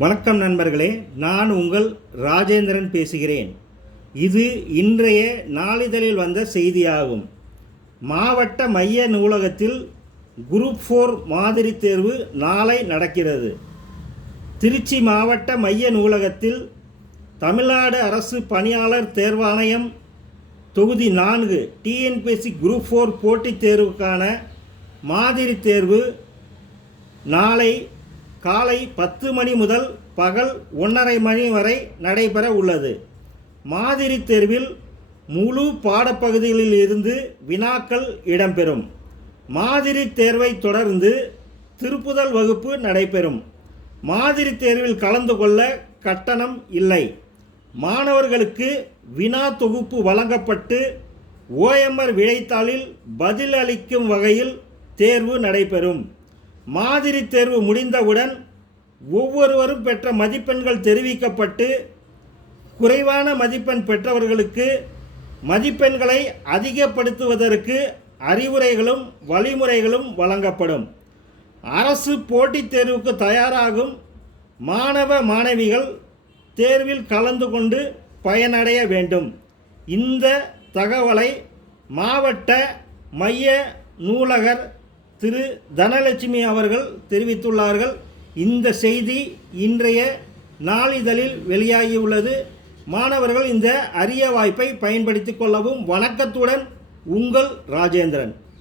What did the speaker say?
வணக்கம் நண்பர்களே, நான் உங்கள் ராஜேந்திரன் பேசுகிறேன். இது இன்றைய நாளிதழில் வந்த செய்தியாகும். மாவட்ட மைய நூலகத்தில் குரூப் 4 மாதிரி தேர்வு நாளை நடக்கிறது. திருச்சி மாவட்ட மைய நூலகத்தில் தமிழ்நாடு அரசு பணியாளர் தேர்வாணையம் தொகுதி 4 டிஎன்பிஎஸ்சி குரூப் 4 போட்டித் தேர்வுக்கான மாதிரி தேர்வு நாளை காலை 10 மணி முதல் பகல் 1:30 மணி வரை நடைபெற உள்ளது. மாதிரி தேர்வில் முழு பாடப்பகுதிகளில் இருந்து வினாக்கள் இடம்பெறும். மாதிரி தேர்வை தொடர்ந்து திருப்புதல் வகுப்பு நடைபெறும். மாதிரி தேர்வில் கலந்து கொள்ள கட்டணம் இல்லை. மாணவர்களுக்கு வினா தொகுப்பு வழங்கப்பட்டு OMR விடைத்தாளில் பதில் அளிக்கும் வகையில் தேர்வு நடைபெறும். மாதிரி தேர்வு முடிந்தவுடன் ஒவ்வொருவரும் பெற்ற மதிப்பெண்கள் தெரிவிக்கப்பட்டு குறைவான மதிப்பெண் பெற்றவர்களுக்கு மதிப்பெண்களை அதிகப்படுத்துவதற்கு அறிவுரைகளும் வழிமுறைகளும் வழங்கப்படும். அரசு போட்டித் தேர்வுக்கு தயாராகும் மாணவ மாணவிகள் தேர்வில் கலந்து கொண்டு பயனடைய வேண்டும். இந்த தகவலை மாவட்ட மைய நூலகர் திரு தனலட்சுமி அவர்கள் தெரிவித்துள்ளார்கள். இந்த செய்தி இன்றைய நாளிதழில் வெளியாகியுள்ளது. மாணவர்கள் இந்த அரிய வாய்ப்பை பயன்படுத்திக் கொள்ளவும். வணக்கத்துடன் உங்கள் ராஜேந்திரன்.